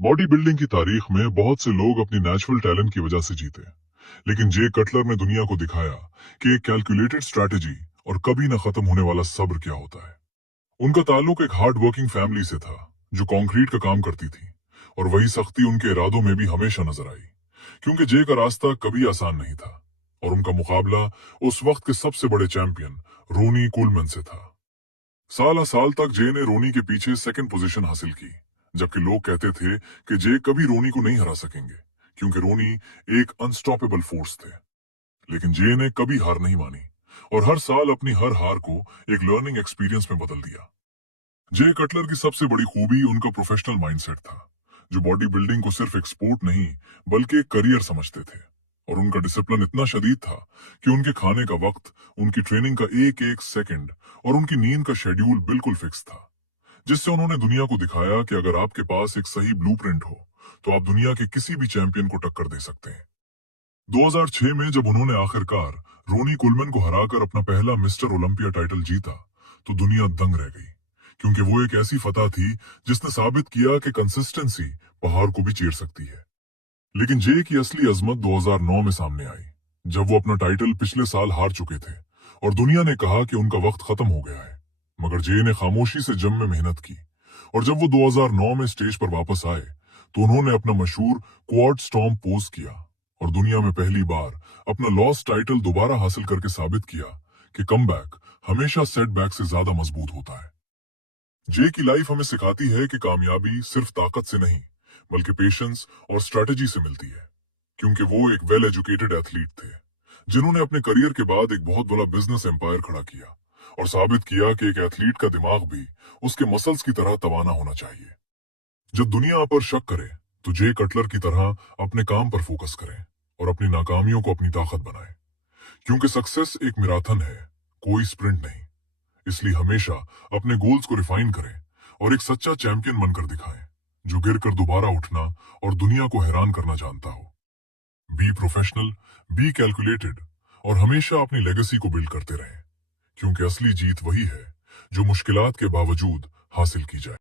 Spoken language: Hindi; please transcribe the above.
बॉडी बिल्डिंग की तारीख में बहुत से लोग अपनी नेचुरल टैलेंट की वजह से जीते, लेकिन जे कटलर ने दुनिया को दिखाया कि एक कैलकुलेटेड स्ट्रैटेजी और कभी न खत्म होने वाला सब्र क्या होता है। उनका ताल्लुक एक हार्ड वर्किंग फैमिली से था जो कंक्रीट का काम करती थी, और वही सख्ती उनके इरादों में भी हमेशा नजर आई, क्योंकि जे का रास्ता कभी आसान नहीं था और उनका मुकाबला उस वक्त के सबसे बड़े चैंपियन रोनी कोलमैन से था। साल साल तक जे ने रोनी के पीछे सेकंड पोजीशन हासिल की, जबकि लोग कहते थे कि जे कभी रोनी को नहीं हरा सकेंगे, क्योंकि रोनी एक अनस्टॉपेबल फोर्स थे। लेकिन जे ने कभी हार नहीं मानी और हर साल अपनी हर हार को एक लर्निंग एक्सपीरियंस में बदल दिया। जे कटलर की सबसे बड़ी खूबी उनका प्रोफेशनल माइंडसेट था, जो बॉडी बिल्डिंग को सिर्फ एक स्पोर्ट नहीं बल्कि एक करियर समझते थे। और उनका डिसिप्लिन इतना शदीद था कि उनके खाने का वक्त, उनकी ट्रेनिंग का एक एक सेकंड और उनकी नींद का शेड्यूल बिल्कुल फिक्स था, जिससे उन्होंने दुनिया को दिखाया कि अगर आपके पास एक सही ब्लूप्रिंट हो तो आप दुनिया के किसी भी चैंपियन को टक्कर दे सकते हैं। 2006 में जब उन्होंने आखिरकार रोनी कोलमैन को हराकर अपना पहला मिस्टर ओलंपिया टाइटल जीता, तो दुनिया दंग रह गई, क्योंकि वो एक ऐसी फतह थी जिसने साबित किया कि कंसिस्टेंसी पहाड़ को भी चीर सकती है। लेकिन जे की असली अजमत 2009 में सामने आई, जब वो अपना टाइटल पिछले साल हार चुके थे और दुनिया ने कहा कि उनका वक्त खत्म हो गया है। मगर जे ने खामोशी से जम में मेहनत की, और जब वो 2009 में स्टेज पर वापस आए तो उन्होंने अपना मशहूर क्वाड स्टॉम्प पोज किया और दुनिया में पहली बार अपना लॉस्ट टाइटल दोबारा हासिल करके साबित किया कि कमबैक हमेशा सेटबैक से ज्यादा मजबूत होता है। जे की लाइफ हमें सिखाती है कि कामयाबी सिर्फ ताकत से नहीं बल्कि पेशेंस और स्ट्रैटेजी से मिलती है, क्योंकि वो एक वेल एजुकेटेड एथलीट थे जिन्होंने अपने करियर के बाद एक बहुत बड़ा बिजनेस एम्पायर खड़ा किया और साबित किया कि एक एथलीट का दिमाग भी उसके मसल्स की तरह तवाना होना चाहिए। जब दुनिया आप पर शक करे तो जे कटलर की तरह अपने काम पर फोकस करें और अपनी नाकामियों को अपनी ताकत बनाएं, क्योंकि सक्सेस एक मैराथन है, कोई स्प्रिंट नहीं। इसलिए हमेशा अपने गोल्स को रिफाइन करें और एक सच्चा चैंपियन बनकर दिखाएं, जो गिरकर दोबारा उठना और दुनिया को हैरान करना जानता हो। बी प्रोफेशनल, बी कैलकुलेटेड और हमेशा अपनी लेगेसी को बिल्ड करते रहें, क्योंकि असली जीत वही है जो मुश्किलात के बावजूद हासिल की जाए।